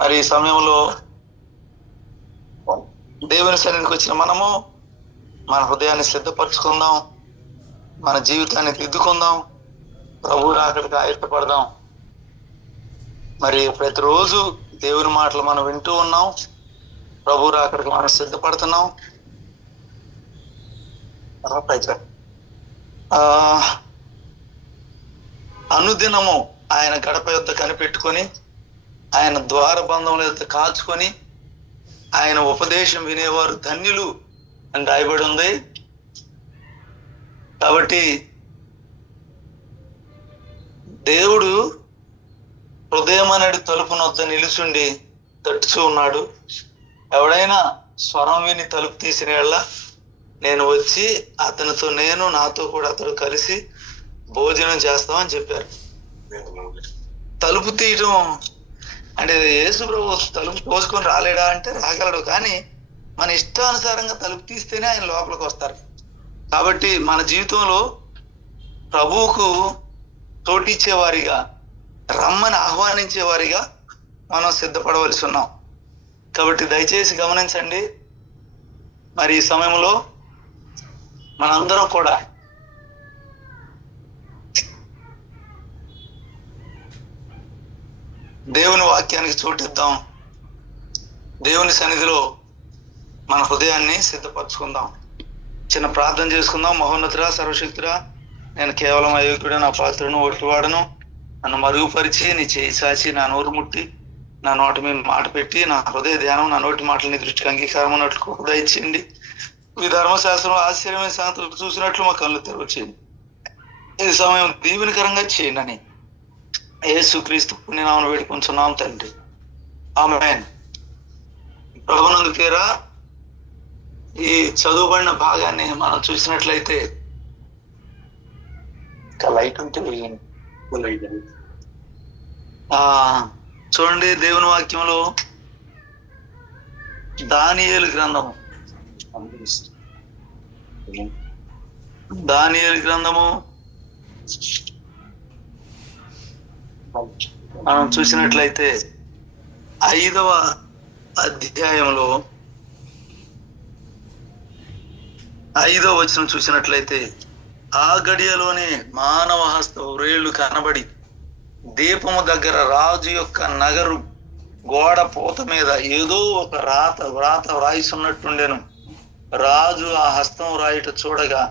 మరి ఈ సమయంలో దేవుని సన్నిధికి వచ్చిన మనము మన హృదయాన్ని సిద్ధపరచుకుందాం, మన జీవితాన్ని దిద్దుకుందాం, ప్రభు రాకడికి ఆయత్తపడదాం. మరి ప్రతిరోజు దేవుని మాటలు మనం వింటూ ఉన్నాం, ప్రభు రాకడికి మనం సిద్ధపడుతున్నాం. అనుదినము ఆయన గడప యొద్ద కనిపెట్టుకొని, ఆయన ద్వారబంధముల యొద్ద కాచుకొని, ఆయన ఉపదేశం వినేవారు ధన్యులు అని రాయబడి ఉంది. కాబట్టి దేవుడు హృదయం అనేది తలుపు నొద్ద నిలుచుండి తట్టుచూ ఉన్నాడు. ఎవడైనా స్వరం విని తలుపు తీసిన వాళ్ళ నేను వచ్చి అతనితో నాతో కూడా అతడు కలిసి భోజనం చేస్తామని చెప్పారు. తలుపు తీయటం అంటే యేసు ప్రభు తలుపు పోసుకొని రాలేడా అంటే రాగలడు, కానీ మన ఇష్టానుసారంగా తలుపు తీస్తేనే ఆయన లోపలికి వస్తారు. కాబట్టి మన జీవితంలో ప్రభువుకు తోటిచ్చేవారిగా, రమ్మని ఆహ్వానించేవారిగా మనం సిద్ధపడవలసి ఉన్నాం. కాబట్టి దయచేసి గమనించండి, మరి ఈ సమయంలో మనందరం కూడా దేవుని వాక్యానికి చోటిద్దాం, దేవుని సన్నిధిలో మన హృదయాన్ని సిద్ధపరచుకుందాం. చిన్న ప్రార్థన చేసుకుందాం. మహోన్నతుడా, సర్వశక్తుడా, నేను కేవలం అయోగ్యుడు, నా పాత్రను ఒట్టివాడను. నన్ను మరుగుపరిచి నీ చేయి సాచి నా నోరు ముట్టి నా నోటి మీద మాట పెట్టి నా హృదయ ధ్యానం నా నోటి మాటలని దృష్టికి అంగీకారం ఉన్నట్లు దయచేయండి. ఈ ధర్మశాస్త్రంలో ఆశ్చర్యమైన సంగతులు చూసినట్లు మా కళ్ళు తెరవచేయండి. ఈ సమయం దీవెనకరంగా చేయండి అని యేసుక్రీస్తు పుణ్యనామమున వేడుకొంచున్నాం తండ్రి, ఆమేన్. ప్రభునందు పేరా ఈ చదువుబడిన భాగాన్ని మనం చూసినట్లయితే లైట్ ఉంటే చూడండి, దేవుని వాక్యంలో దానియేలు గ్రంథము మనం చూసినట్లయితే 5వ అధ్యాయంలో 5వ వచనం చూసినట్లయితే, ఆ గడియలోనే మానవ హస్త వ్రేళ్లు కనబడి దీపము దగ్గర రాజు యొక్క నగరు గోడ పూత మీద ఏదో ఒక వ్రాత వ్రాయిస్తున్నట్టుండెను. రాజు ఆ హస్తం రాయుట చూడగా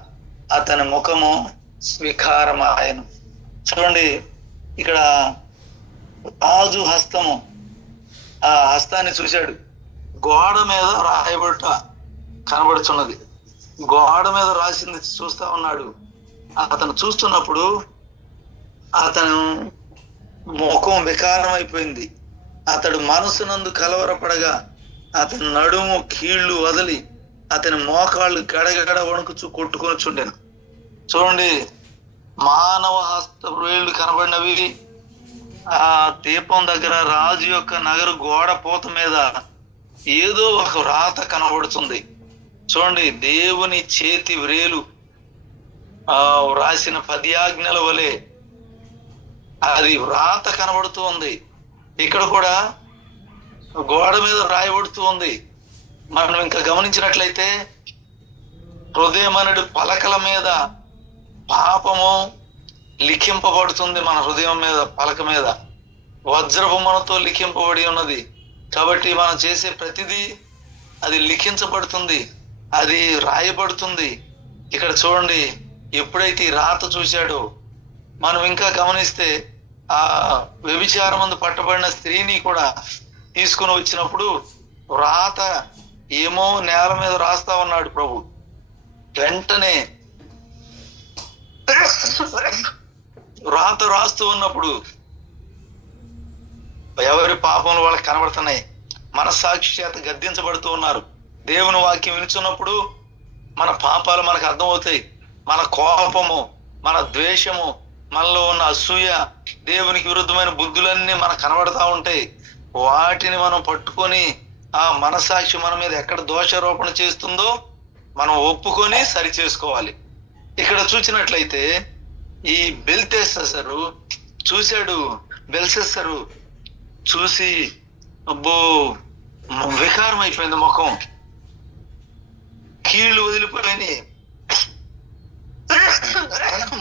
అతని ముఖము వికారమాయెను. చూడండి, ఇక్కడ రాజు హస్తము, ఆ హస్తాన్ని చూశాడు. గోడ మీద రాయబడుట కనబడుచున్నది. గోడ మీద రాసింది చూస్తా ఉన్నాడు. అతను చూస్తున్నప్పుడు అతను ముఖం వికారం అయిపోయింది. అతడు మనసునందు కలవరపడగా అతని నడుము కీళ్లు వదిలి అతని మోకాళ్ళు గడగడ వణుకుచు కొట్టుకొని చుండెను. చూడండి, మానవ హస్త వ్రేళ్లు కనబడినవి. ఆ దీపం దగ్గర రాజు యొక్క నగరు గోడ పూత మీద ఏదో ఒక వ్రాత కనబడుతుంది. చూడండి, దేవుని చేతి వ్రేలు రాసిన 10 ఆజ్ఞల వలె అది వ్రాత కనబడుతూ ఉంది. ఇక్కడ కూడా గోడ మీద రాయబడుతూ ఉంది. మనం ఇంకా గమనించినట్లయితే హృదయం అనేది పలకల మీద పాపము లిఖింపబడుతుంది. మన హృదయం మీద పలక మీద వజ్రపు మనతో లిఖింపబడి ఉన్నది. కాబట్టి మనం చేసే ప్రతిదీ అది లిఖించబడుతుంది, అది రాయబడుతుంది. ఇక్కడ చూడండి, ఎప్పుడైతే ఈ రాత చూశాడో, మనం ఇంకా గమనిస్తే ఆ వ్యభిచారమందు పట్టబడిన స్త్రీని కూడా తీసుకుని వచ్చినప్పుడు రాత ఏమో నేల మీద రాస్తా ఉన్నాడు ప్రభు. వెంటనే రాత రాస్తూ ఉన్నప్పుడు ఎవరి పాపములు వాళ్ళకి కనబడుతున్నాయి. మనస్సాక్షి చేత గద్దించబడుతూ ఉన్నారు. దేవుని వాక్యం వినుచున్నప్పుడు మన పాపాలు మనకు అర్థమవుతాయి. మన కోపము, మన ద్వేషము, మనలో ఉన్న అసూయ, దేవునికి విరుద్ధమైన బుద్ధులన్నీ మనకు కనబడతా ఉంటాయి. వాటిని మనం పట్టుకొని ఆ మనసాక్షి మన మీద ఎక్కడ దోషారోపణ చేస్తుందో మనం ఒప్పుకొని సరి చేసుకోవాలి. ఇక్కడ చూసినట్లయితే ఈ బెల్తెస్సరు చూశాడు. బెల్షస్సరు చూసి అబ్బో వికారం అయిపోయింది ముఖం, కీళ్ళు వదిలిపోయినాయి,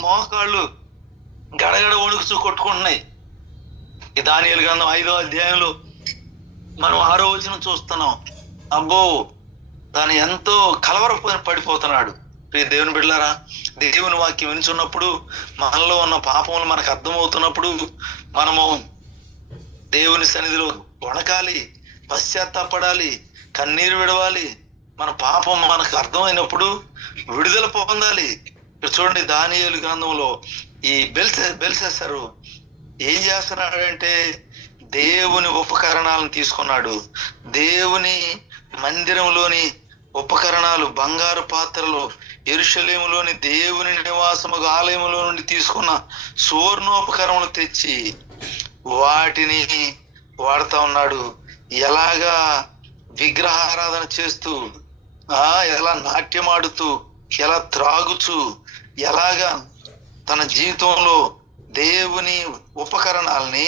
మోకాళ్ళు గడగడ వణుకుతూ కొట్టుకుంటున్నాయి. ఈ దానియేలు గ్రంథం 5వ అధ్యాయంలో మనం 6వ వచనం చూస్తున్నాం. అబ్బో దాని ఎంతో కలవరపోయిన పడిపోతున్నాడు. దేవుని బిడ్డలారా, దేవుని వాక్యం వినుచున్నప్పుడు, మనలో ఉన్న పాపములు మనకు అర్థమవుతున్నప్పుడు మనము దేవుని సన్నిధిలో వణకాలి, పశ్చాత్తాపడాలి, కన్నీరు విడవాలి. మన పాపం మనకు అర్థమైనప్పుడు విడుదల పొందాలి. చూడండి, దానియేలు గ్రంథంలో ఈ బెల్షస్సరు ఏం చేస్తున్నాడంటే దేవుని ఉపకరణాలను తీసుకున్నాడు. దేవుని మందిరంలోని ఉపకరణాలు, బంగారు పాత్రలు, యెరూషలేములోని దేవుని నివాసముగా ఆలయములో నుండి తీసుకున్న సువర్ణోపకరణలు తెచ్చి వాటిని వాడుతా ఉన్నాడు. ఎలాగా విగ్రహారాధన చేస్తూ, ఎలా నాట్యమాడుతూ, ఎలా త్రాగుచూ, ఎలాగా తన జీవితంలో దేవుని ఉపకరణాలని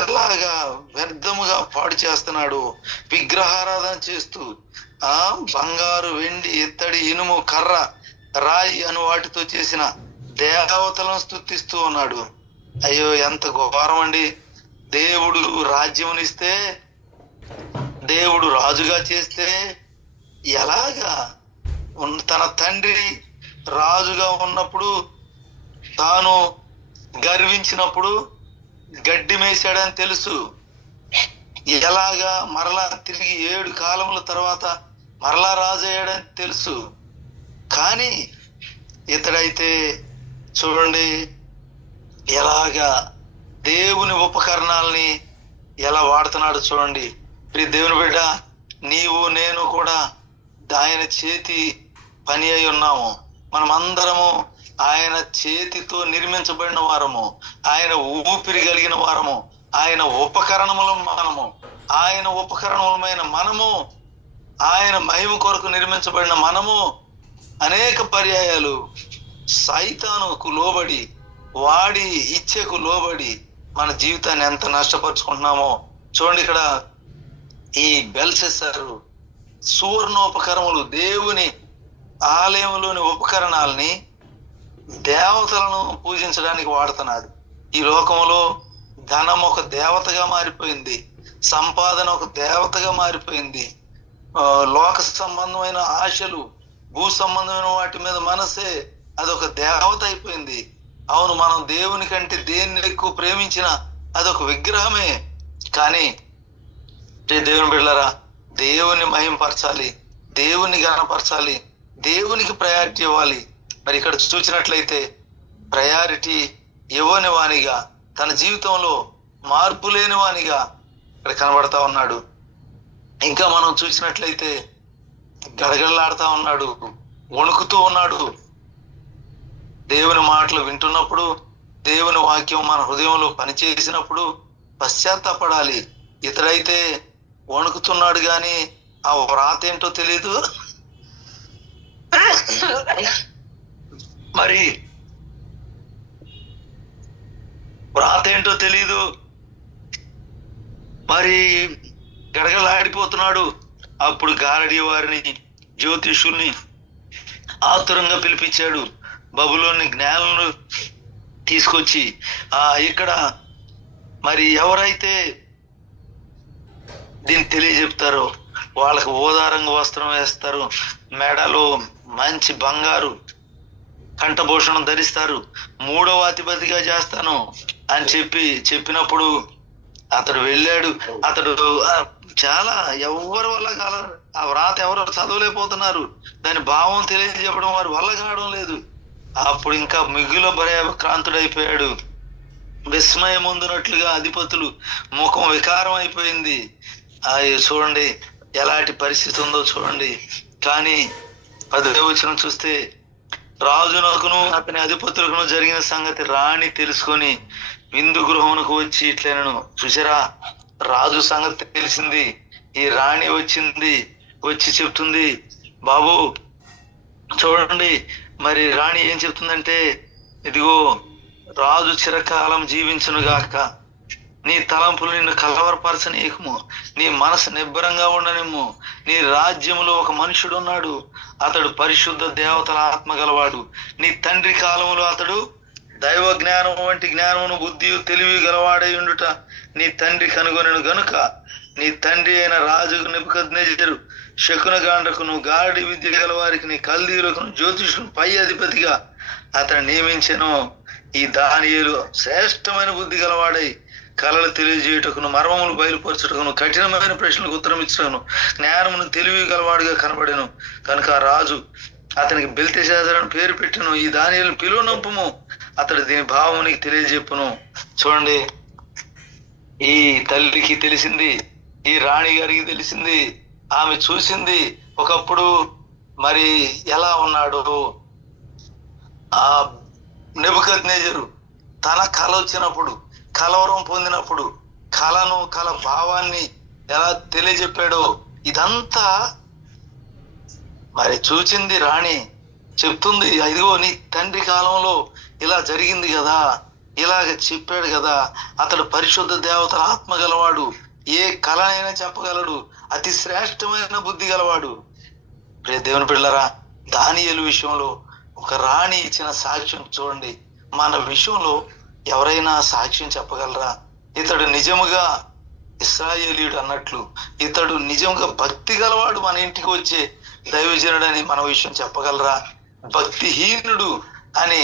ఎలాగా వ్యర్థముగా పాడు చేస్తున్నాడు. విగ్రహారాధన చేస్తూ బంగారు, వెండి, ఇత్తడి, ఇనుము, కర్ర, రాయి అను వాటితో చేసిన దేవతలను స్తుతిస్తూ ఉన్నాడు. అయ్యో ఎంత ఘోరం అండి! దేవుడు రాజ్యమునిస్తే, దేవుడు రాజుగా చేస్తే ఎలాగా తన తండ్రి రాజుగా ఉన్నప్పుడు తాను గర్వించినప్పుడు గడ్డి మేసాడని తెలుసు, ఎలాగా మరలా తిరిగి 7 కాలముల తర్వాత మరలా రాజు అయ్యాడని తెలుసు. కానీ ఇతడైతే చూడండి ఎలాగా దేవుని ఉపకరణాలని ఎలా వాడుతున్నాడు చూడండి. దేవుని బిడ్డ, నీవు నేను కూడా ఆయన చేతి పని అయి ఉన్నాము. మనమందరము ఆయన చేతితో నిర్మించబడిన వారము, ఆయన ఊపిరి కలిగిన వారము, ఆయన ఉపకరణములు మనము. ఆయన ఉపకరణములమైన మనము, ఆయన మహిమ కొరకు నిర్మించబడిన మనము అనేక పర్యాయాలు సైతానుకు లోబడి, వాడి ఇచ్ఛకు లోబడి మన జీవితాన్ని ఎంత నష్టపరుచుకుంటున్నామో చూడండి. ఇక్కడ ఈ బెల్షస్సరు సువర్ణోపకరణములు, దేవుని ఆలయంలోని ఉపకరణాలని దేవతలను పూజించడానికి వాడుతున్నాడు. ఈ లోకంలో ధనం ఒక దేవతగా మారిపోయింది, సంపాదన ఒక దేవతగా మారిపోయింది, లోక సంబంధమైన ఆశలు, భూ సంబంధమైన వాటి మీద మనసే అదొక దేవత అయిపోయింది. అవును, మనం దేవుని కంటే దేన్ని ఎక్కువ ప్రేమించినా అదొక విగ్రహమే. కానీ దేవుని బిడ్డలారా, దేవుని మహింపరచాలి, దేవుని గణపరచాలి, దేవునికి ప్రయారిటీ ఇవ్వాలి. మరి ఇక్కడ చూసినట్లయితే ప్రయారిటీ ఇవ్వని వానిగా, తన జీవితంలో మార్పు లేని వానిగా ఇక్కడ కనబడతా ఉన్నాడు. ఇంకా మనం చూసినట్లయితే గడగడలాడుతా ఉన్నాడు, వణుకుతూ ఉన్నాడు. దేవుని మాటలు వింటున్నప్పుడు, దేవుని వాక్యం మన హృదయంలో పనిచేసినప్పుడు పశ్చాత్తాపడాలి. ఇతడైతే వణుకుతున్నాడు కానీ ఆ వ్రాత ఏంటో తెలీదు, మరి వ్రాత ఏంటో తెలీదు, మరి గడగలాడిపోతున్నాడు. అప్పుడు గారడీ వారిని, జ్యోతిషుల్ని ఆతురంగా పిలిపించాడు. బబులోని జ్ఞానులను తీసుకొచ్చి ఇక్కడ మరి ఎవరైతే దీన్ని తెలియజెప్తారో వాళ్ళకు ఓదారంగా వస్త్రం వేస్తారు, మెడలో మంచి బంగారు కంఠభూషణం ధరిస్తారు, 3వ అధిపతిగా చేస్తాను అని చెప్పినప్పుడు అతడు వెళ్ళాడు. అతడు చాలా ఎవరి వల్ల కాల, ఆ వ్రాత ఎవరు చదవలేకపోతున్నారు, దాని భావం తెలియజెప్పడం వారి వల్ల కావడం లేదు. అప్పుడు ఇంకా మిగుల భయభ్రాంతుడైపోయాడు. విస్మయం పొందినట్లుగా అధిపతులు ముఖం వికారం అయిపోయింది. చూడండి ఎలాంటి పరిస్థితి ఉందో చూడండి. కానీ 10వ వచనం చూస్తే, రాజునకును అతని అధిపతులకును జరిగిన సంగతి రాణి తెలుసుకొని విందు గృహమునకు వచ్చి ఇట్లనను. చూసారా, రాజు సంగతి తెలిసింది, ఈ రాణి వచ్చి చెప్తుంది, బాబు చూడండి. మరి రాణి ఏం చెప్తుందంటే, ఇదిగో రాజు చిరకాలం జీవించును గాక, నీ తలంపులు నిన్ను కలవరపరచనీయకము, నీ మనసు నిబ్బరంగా ఉండనిమ్ము. నీ రాజ్యములో ఒక మనుషుడు ఉన్నాడు, అతడు పరిశుద్ధ దేవతల ఆత్మ గలవాడు. నీ తండ్రి కాలములో అతడు దైవ జ్ఞానం వంటి జ్ఞానమును బుద్ధియు తెలివి గలవాడై ఉండుట నీ తండ్రి కనుగొనెను గనుక నీ తండ్రి అయిన రాజు నెబుకద్నెజరు శకునగాండ్రకును గారడి విద్య గల వారికి నీ కల్దీయులకును జ్యోతిషును పై అధిపతిగా అతను నియమించెను. ఈ దానియేలు శ్రేష్టమైన బుద్ధి గలవాడై కళలు తెలియజేయుటకును మర్మములు బయలుపరచుటకును కఠినమైన ప్రశ్నలకు ఉత్తరం ఇచ్చుటకును జ్ఞానమును తెలివి గలవాడుగా కనబడెను. కనుక ఆ రాజు అతనికి బెల్తెషాజరు పేరు పెట్టెను. ఈ దానియేలును పిలువనంపుము, అతడు దీని భావము నీకు తెలియజెప్పును. చూడండి, ఈ తల్లికి తెలిసింది, ఈ రాణి గారికి తెలిసింది, ఆమె చూసింది ఒకప్పుడు మరి ఎలా ఉన్నాడు. ఆ నెబుకద్నెజరు తన కళ వచ్చినప్పుడు, కలవరం పొందినప్పుడు కళ భావాన్ని ఎలా తెలియజెప్పాడో ఇదంతా మరి చూచింది రాణి. చెప్తుంది, ఇదిగో నీ తండ్రి కాలంలో ఇలా జరిగింది కదా, ఇలాగ చెప్పాడు కదా, అతడు పరిశుద్ధ దేవతల ఆత్మ గలవాడు, ఏ కళనైనా చెప్పగలడు, అతి శ్రేష్టమైన బుద్ధి గలవాడు. దేవుని పిల్లరా, దానియేలు విషయంలో ఒక రాణి ఇచ్చిన సాక్ష్యం చూడండి. మన విషయంలో ఎవరైనా సాక్ష్యం చెప్పగలరా? ఇతడు నిజముగా ఇశ్రాయేలీయుడు అన్నట్లు, ఇతడు నిజంగా భక్తి గలవాడు, మన ఇంటికి వచ్చే దైవజనుడని మన విషయం చెప్పగలరా? భక్తిహీనుడు అని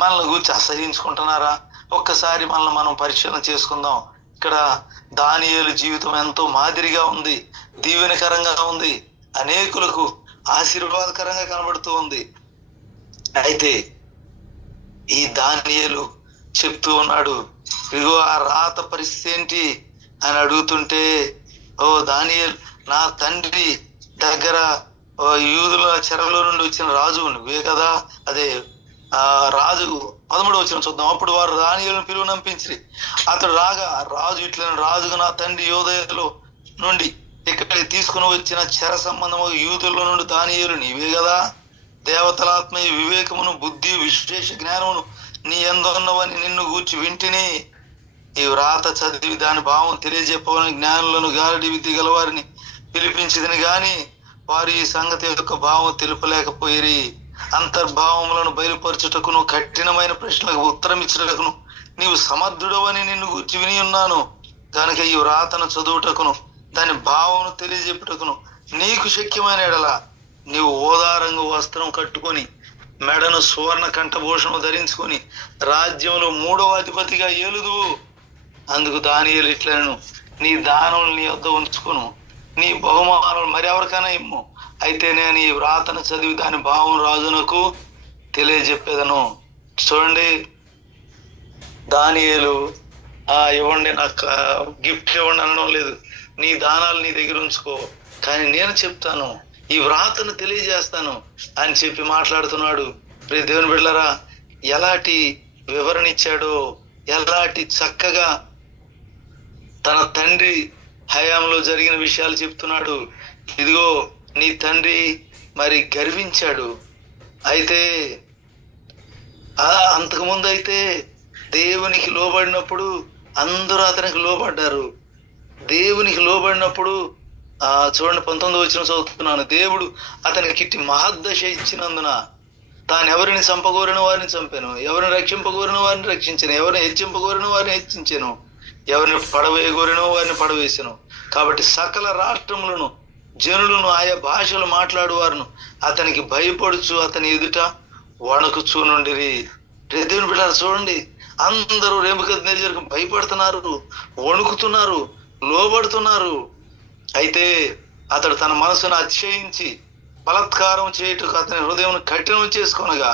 మనల్ని గురించి అసహించుకుంటున్నారా? ఒక్కసారి మనల్ని మనం పరిశీలన చేసుకుందాం. ఇక్కడ దానియేలు జీవితం ఎంతో మాదిరిగా ఉంది, దీవెనకరంగా ఉంది, అనేకులకు ఆశీర్వాదకరంగా కనబడుతూ ఉంది. అయితే ఈ దానియేలు చెప్తూ ఉన్నాడు, ఇదిగో ఆ రాత పరిస్థితి ఏంటి అని అడుగుతుంటే, ఓ దానియేలు, నా తండ్రి దగ్గర యూదుల చెరలో నుండి వచ్చిన రాజు నువ్వే కదా. అదే రాజు 13వ వచనం చూద్దాం. అప్పుడు వారు దానియేలును పిలువనంపించిరి. అతడు రాగా రాజు ఇట్లా, రాజుగా నా తండ్రి యోదయలో నుండి ఇక్కడికి తీసుకుని వచ్చిన చెర సంబంధము యూదుల నుండి దానియేలు నీవే కదా. దేవతలాత్మ వివేకమును బుద్ధి విశేష జ్ఞానమును నీ యందున్నవని నిన్ను గూర్చి వింటిని. ఈ వ్రాత చదివి దాని భావం తెలియజెప్పవని జ్ఞానులను గారడి విద్య గలవారిని పిలిపించిదని గాని వారు ఈ సంగతి యొక్క భావం తెలుపలేకపోయిరి. అంతర్భావములను బయలుపరచుటకును కఠినమైన ప్రశ్నలకు ఉత్తరం ఇచ్చుటకును నీవు సమర్థుడవని నిన్ను గూర్చి విని ఉన్నాను. కనుక ఈ వ్రాతను చదువుటకును దాని భావమును తెలియజెప్పుటకును నీకు శక్యమైన ఎడల నీవు ఓదారంగు వస్త్రం కట్టుకొని మెడను సువర్ణ కంఠభూషణము ధరించుకొని రాజ్యంలో 3వ అధిపతిగా ఏలుదువు. అందుకు దానియేలు ఇట్లను, నీ దానములు నీ వద్ద ఉంచుకును, నీ బహుమానాలు మరెవరికైనా ఇమ్ము. అయితే నేను ఈ వ్రాతను చదివి దాని భావం రాజునకు తెలియజెప్పేదను. చూడండి, దానియేలు ఇవ్వండి, నాకు గిఫ్ట్ ఇవ్వండి అనడం లేదు. నీ దానాలు నీ దగ్గర ఉంచుకో, కానీ నేను చెప్తాను, ఈ వ్రాతను తెలియజేస్తాను అని చెప్పి మాట్లాడుతున్నాడు. ప్రియ దేవుని బిడ్డలారా, ఎలాంటి వివరణ ఇచ్చాడో, ఎలాంటి చక్కగా తన తండ్రి హయాంలో జరిగిన విషయాలు చెప్తున్నాడు. ఇదిగో నీ తండ్రి మరి గర్వించాడు. అయితే అంతకుముందు అయితే దేవునికి లోబడినప్పుడు అందరూ అతనికి లోబడ్డారు. దేవునికి లోబడినప్పుడు చూడండి, 19వ వచనం చదువుతున్నాను. దేవుడు అతనికి ఇట్టి మహద్దశ ఇచ్చినందున తాను ఎవరిని చంపగోరిన వారిని చంపాను, ఎవరిని రక్షింపగోరిన వారిని రక్షించాను, ఎవరిని హెచ్చింపగోరిన వారిని హెచ్చించాను, ఎవరిని పడవేయగోరినో వారిని పడవేశాను. కాబట్టి సకల రాష్ట్రములను జనులను ఆయా భాషలు మాట్లాడువారును అతనికి భయపడుచు అతని ఎదుట వణకుచూ నుండిరి. దేవుని బిడ్డలారా, చూడండి, అందరూ నెబుకద్నెజరుకు భయపడుతున్నారు, వణుకుతున్నారు, లోబడుతున్నారు. అయితే అతడు తన మనసును అతిశయించి బలత్కారం చేయుటకు అతని హృదయం కఠినం చేసుకొనగా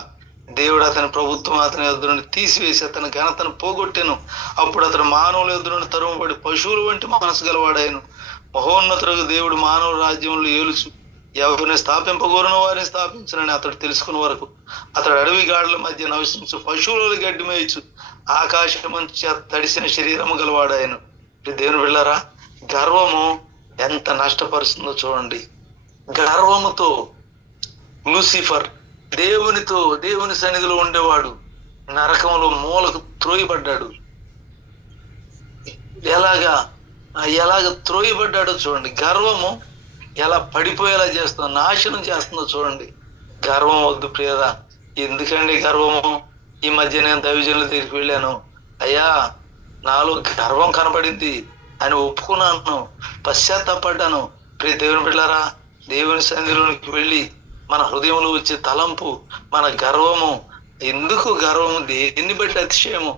దేవుడు అతని ప్రభుత్వం అతని యొద్ద నుండి తీసివేసి అతని ఘనతను పోగొట్టెను. అప్పుడు అతడు మానవుల యొద్ద నుండి తరుముబడి పశువుల వంటి మనసు గలవాడాయను. మహోన్నతులకు దేవుడు మానవ రాజ్యంలో ఏలుచు ఎవరిని స్థాపింపగోరిన వారిని స్థాపించనని అతడు తెలుసుకున్న వరకు అతడు అడవి గాడుల మధ్య నివసించు పశువుల గడ్డి మేయచ్చు ఆకాశమంచు తడిసిన శరీరము గలవాడాయను. దేవుని బిడ్డలారా, గర్వము ఎంత నష్టపరుస్తుందో చూడండి. గర్వముతో లూసిఫర్ దేవుని సన్నిధిలో ఉండేవాడు నరకంలో మూలకు త్రోయబడ్డాడు. ఎలాగ త్రోయబడ్డాడో చూడండి. గర్వము ఎలా పడిపోయేలా చేస్తుందో, నాశనం చేస్తుందో చూడండి. గర్వం వద్దు ప్రియరా. ఎందుకండి గర్వము? ఈ మధ్య నేను దైవజనుల దగ్గరికి వెళ్ళాను. అయ్యా, నాలో గర్వం కనబడింది అని ఒప్పుకున్నాను, పశ్చాత్తాపడ్డాను. ప్రియ దేవుని బిడ్డలారా, దేవుని సన్నిధిలోనికి వెళ్ళి మన హృదయంలో వచ్చే తలంపు, మన గర్వము, ఎందుకు గర్వము? దేన్ని బట్టి అతిశయము?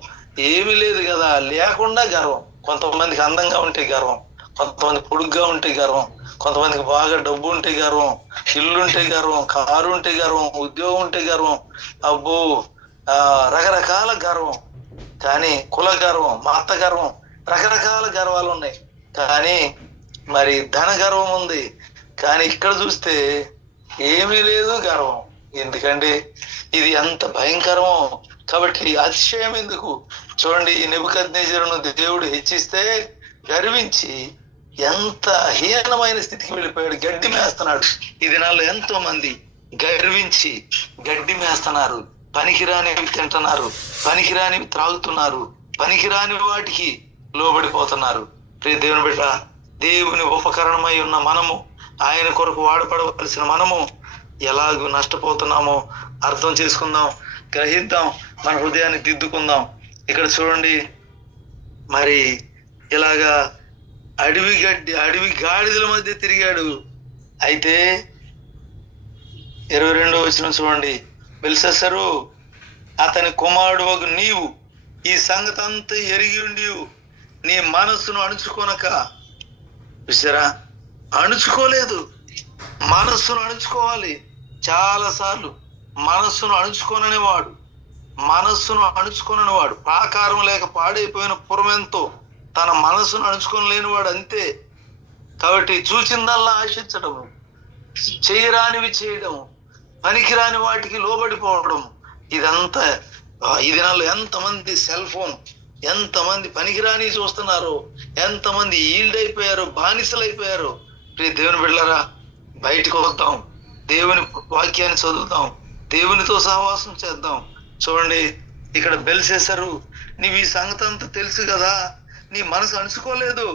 ఏమీ లేదు కదా. లేకుండా గర్వం. కొంతమందికి అందంగా ఉంటే గర్వం, కొంతమంది పొడుగ్గా ఉంటే గర్వం, కొంతమందికి బాగా డబ్బు ఉంటే గర్వం, ఇల్లు ఉంటే గర్వం, కారు ఉంటే గర్వం, ఉద్యోగం ఉంటే గర్వం, అబ్బో రకరకాల గర్వం. కానీ కుల గర్వం, మత గర్వం, రకరకాల గర్వాలు ఉన్నాయి. కానీ మరి ధన గర్వం ఉంది. కానీ ఇక్కడ చూస్తే ఏమీ లేదు గర్వం. ఎందుకండి? ఇది ఎంత భయంకరమో. కాబట్టి అతిశయం ఎందుకు? చూడండి, ఈ నెబుకద్నెజరును దేవుడు హెచ్చిస్తే గర్వించి ఎంత హీనమైన స్థితికి వెళ్ళిపోయాడు. గడ్డి మేస్తున్నాడు. ఈ దినాల్లో ఎంతో మంది గర్వించి గడ్డి మేస్తున్నారు, పనికిరానివి తింటున్నారు, పనికిరానివి త్రాగుతున్నారు, పనికిరాని వాటికి లోబడిపోతున్నారు. ప్రియ దేవుని బిడ్డ, దేవుని ఉపకరణమై ఉన్న మనము, ఆయన కొరకు వాడపడవలసిన మనము ఎలాగూ నష్టపోతున్నామో అర్థం చేసుకుందాం, గ్రహిద్దాం, మన హృదయాన్ని దిద్దుకుందాం. ఇక్కడ చూడండి, మరి ఇలాగా అడవి గాడిదల మధ్య తిరిగాడు. అయితే 22వ వచనం చూడండి. బెల్షస్సరు, అతని కుమారుడు నీవు ఈ సంగతి అంతా ఎరిగి ఉండి నీ మనస్సును అణుచుకొనక. విసరా, అణుచుకోలేదు. మనస్సును అణుచుకోవాలి. చాలా సార్లు మనస్సును అణుచుకొనని వాడు ప్రాకారం లేక పాడైపోయిన పురమెంతో తన మనస్సును అణుచుకొని వాడు అంతే. కాబట్టి చూచిందల్లా ఆశించడము, చేయరానివి చేయడము, పనికిరాని వాటికి లోబడిపోవడం, ఇదంతా ఈ దినాల్లో ఎంతమంది సెల్ ఫోన్, ఎంతమంది పనికిరాని చూస్తున్నారు, ఎంతమంది ఈల్డ్ అయిపోయారు, బానిసలు అయిపోయారు. ప్రియ దేవుని బిడ్డలారా, బయటకు వద్దాం, దేవుని వాక్యాన్ని చదువుతాం, దేవునితో సహవాసం చేద్దాం. చూడండి, ఇక్కడ బెల్షస్సరు, నీవు ఈ సంగతి అంతా తెలుసు కదా, నీ మనసు అణుచుకోలేదు.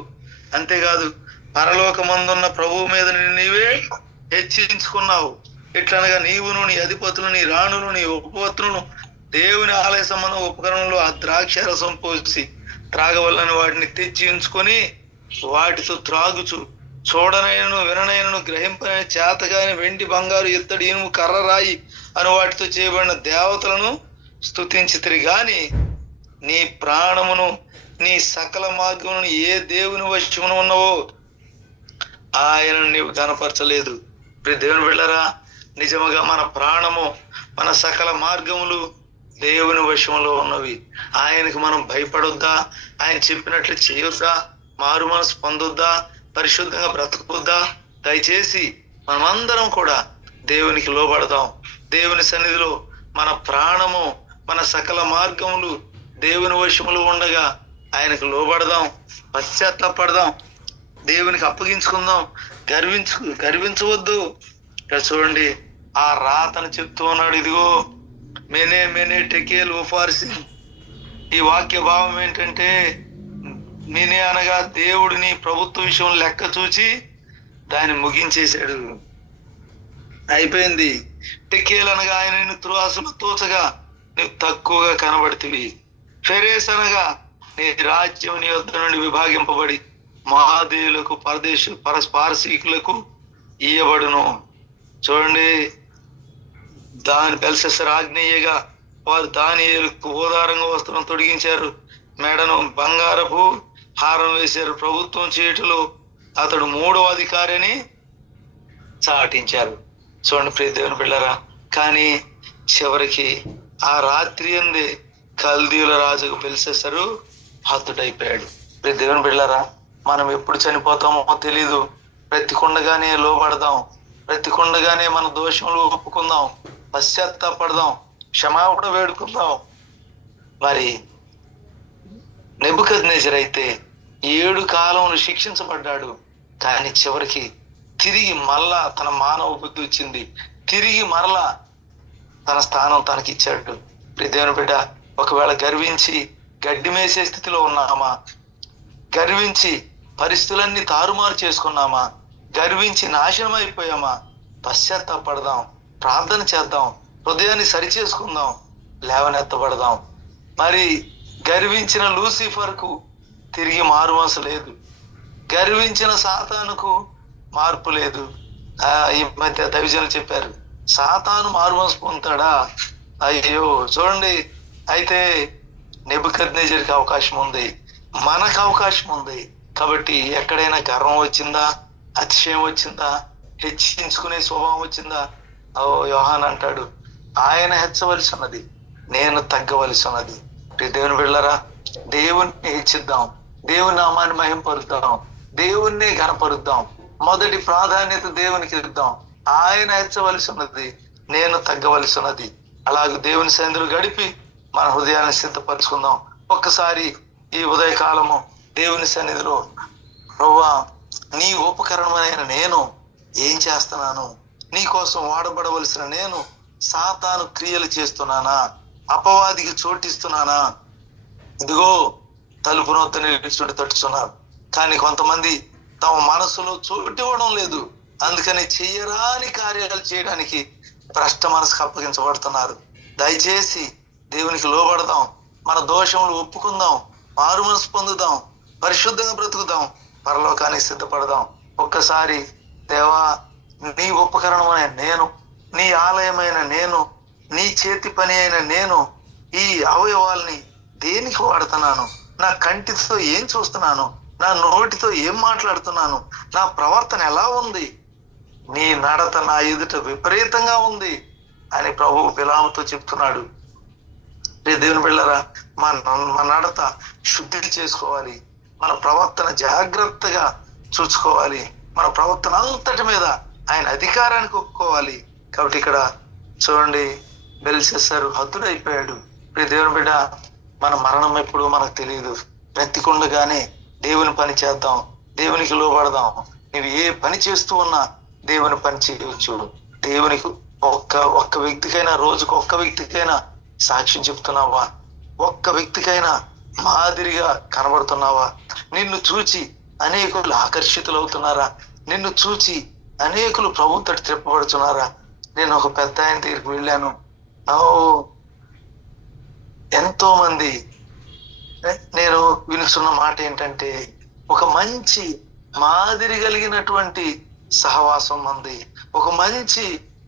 అంతేకాదు, పరలోకమందున్న ప్రభువు మీద నీవే హెచ్చించుకున్నావు. ఎట్లనగా నీవును, నీ అధిపతులు, నీ రాణులు, నీ ఉపపత్నులు దేవుని ఆలయ సంబంధ ఉపకరణంలో ఆ ద్రాక్ష రసం పోసి త్రాగవల్లని వాటిని తెచ్చి ఉంచుకొని వాటితో త్రాగుచు చూడనైనను విననైనను గ్రహింపనైన చేతగాని వెండి బంగారు ఇత్తడి ఇనుము కర్ర రాయి అని వాటితో చేయబడిన దేవతలను స్తుతించితిరి గాని నీ ప్రాణమును నీ సకల మార్గమును ఏ దేవుని వశమున ఉన్నవో ఆయనను నీవు కనపరచలేదు. దేవుని బిడ్డలారా, నిజముగా మన ప్రాణము, మన సకల మార్గములు దేవుని వశంలో ఉన్నవి. ఆయనకు మనం భయపడొద్దా? ఆయన చెప్పినట్లు చేయొద్దా? మారు మనసు పొందొద్దా? పరిశుద్ధంగా బ్రతకొద్దా? దయచేసి మనమందరం కూడా దేవునికి లోబడదాం. దేవుని సన్నిధిలో మన ప్రాణము, మన సకల మార్గములు దేవుని వశములో ఉండగా ఆయనకు లోబడదాం, పశ్చాత్తాపడదాం, దేవునికి అప్పగించుకుందాం. గర్వించవద్దు. ఇక్కడ చూడండి, ఆ రాతను చెప్తూ ఉన్నాడు. ఇదిగో మెనే టెకేల్ ఉఫార్సి. ఈ వాక్య భావం ఏంటంటే, మెనే అనగా దేవుడిని ప్రభుత్వ విషయం లెక్క చూచి దాన్ని ముగించేశాడు, అయిపోయింది. టెకేల్ అనగా ఆయన నిన్ను త్రాసులు తోచగా నువ్వు తక్కువగా కనబడుతుంది. ఫెరేస్ అనగా నీ రాజ్యం నీ వద్ద నుండి విభాగింపబడి మహాదేవులకు పారసీకులకు ఇయ్యబడును. చూడండి, దాని బెల్షస్సరు ఆజ్ఞేయగా వారు దానియేలుకు ఓదారంగా వస్త్రం తొడిగించారు, మెడను బంగారపు హారం వేశారు. ప్రభుత్వం చేయటంలో అతడు 3వ అధికారి అని చాటించారు. చూడండి ప్రియ దేవుని బిడ్డలారా, కానీ చివరికి ఆ రాత్రి అందే కల్దీయుల రాజుకు బెల్షస్సరు హతుడైపోయాడు. ప్రియ దేవుని బిడ్డలారా, మనం ఎప్పుడు చనిపోతామో తెలీదు. బ్రతికుండగానే లోబడదాం, బ్రతికుండగానే మన దోషంలో ఒప్పుకుందాం, పశ్చాత్తాపడదాం, క్షమాపణ వేడుకుందాం. మరి నెబుకద్నెజరు అయితే 7 కాలంలో శిక్షించబడ్డాడు. కానీ చివరికి తిరిగి మరలా తన మానవ బుద్ధి వచ్చింది, తిరిగి మరలా తన స్థానం తనకిచ్చాడు. దేవుని బిడ్డ, ఒకవేళ గర్వించి గడ్డి మేసే స్థితిలో ఉన్నామా? గర్వించి పరిస్థితులన్నీ తారుమారు చేసుకున్నామా? గర్వించి నాశనం అయిపోయామా? పశ్చాత్తాపడదాం, ప్రార్థన చేద్దాం, హృదయాన్ని సరిచేసుకుందాం, లేవనెత్తబడదాం. మరి గర్వించిన లూసిఫర్కు తిరిగి మారు మనసు లేదు, గర్వించిన సాతానుకు మార్పు లేదు. ఈ మధ్య దైవజనులు చెప్పారు, సాతాను మారు మనసు పొందుతాడా? అయ్యో చూడండి. అయితే నెబుకద్నెజరుకి అవకాశం ఉంది, మనకు అవకాశం ఉంది. కాబట్టి ఎక్కడైనా గర్వం వచ్చిందా, అతిశయం వచ్చిందా, హెచ్చించుకునే స్వభావం వచ్చిందా? యోహాన్ అంటాడు, ఆయన హెచ్చవలసి ఉన్నది, నేను తగ్గవలసి ఉన్నది. దేవుని బిడ్డలారా, దేవుణ్ణి హెచ్చిద్దాం, దేవుని నామాన్ని మహింపరుద్దాం, దేవుణ్ణి ఘనపరుద్దాం. మొదటి ప్రాధాన్యత దేవునికి ఇద్దాం. ఆయన హెచ్చవలసి ఉన్నది, నేను తగ్గవలసి ఉన్నది. అలాగే దేవుని సన్నిధిలో గడిపి మన హృదయాన్ని సిద్ధపరచుకుందాం. ఒక్కసారి ఈ ఉదయకాలము దేవుని సన్నిధిలో, ప్రభువా నీ ఉపకరణమైన నేను ఏం చేస్తున్నాను? నీ కోసం వాడబడవలసిన నేను సాతాను క్రియలు చేస్తున్నానా? అపవాదికి చోటిస్తున్నానా? ఇదిగో తలుపు నొద్ద నిలుచుండి తట్టుతున్నారు, కానీ కొంతమంది తమ మనసులో చోటు ఇవ్వడం లేదు. అందుకని చెయ్యరాని కార్యాలు చేయడానికి భ్రష్ట మనసుకు అప్పగించబడుతున్నారు. దయచేసి దేవునికి లోబడదాం, మన దోషములు ఒప్పుకుందాం, మారు మనసు పొందుదాం, పరిశుద్ధంగా బ్రతుకుదాం, పరలోకానికి సిద్ధపడదాం. ఒక్కసారి దేవా, నీ ఉపకరణమైన నేను, నీ ఆలయమైన నేను, నీ చేతి పని అయిన నేను ఈ అవయవాల్ని దేనికి వాడుతున్నాను? నా కంటితో ఏం చూస్తున్నాను? నా నోటితో ఏం మాట్లాడుతున్నాను? నా ప్రవర్తన ఎలా ఉంది? నీ నడత నా ఎదుట విపరీతంగా ఉంది అని ప్రభువు బిలాముతో చెప్తున్నాడు. దేవుని బిళ్ళరా, మన నడత శుద్ధి చేసుకోవాలి, మన ప్రవర్తన జాగ్రత్తగా చూసుకోవాలి, మన ప్రవర్తన అంతటి మీద ఆయన అధికారానికి ఒప్పుకోవాలి. కాబట్టి ఇక్కడ చూడండి, బెల్షస్సరు హతుడైపోయాడు. దేవుని బిడ్డ, మన మరణం ఎప్పుడు మనకు తెలియదు. బ్రతికుండగానే దేవుని పని చేద్దాం, దేవునికి లోబడదాం. నువ్వు ఏ పని చేస్తూ ఉన్నా దేవుని పని చేయవచ్చు. దేవునికి ఒక్క వ్యక్తికైనా, రోజుకు ఒక్క వ్యక్తికైనా సాక్ష్యం చెప్తున్నావా? ఒక్క వ్యక్తికైనా మాదిరిగా కనబడుతున్నావా? నిన్ను చూచి అనేకులు ఆకర్షితులవుతున్నారా? నిన్ను చూచి అనేకులు ప్రభు తట్టు తిప్పబడుతున్నారా? నేను ఒక పెద్ద ఆయన దగ్గరికి వెళ్ళాను. ఎంతో మంది, నేను వినుస్తున్న మాట ఏంటంటే, ఒక మంచి మాదిరి కలిగినటువంటి సహవాసం ఉంది, ఒక మంచి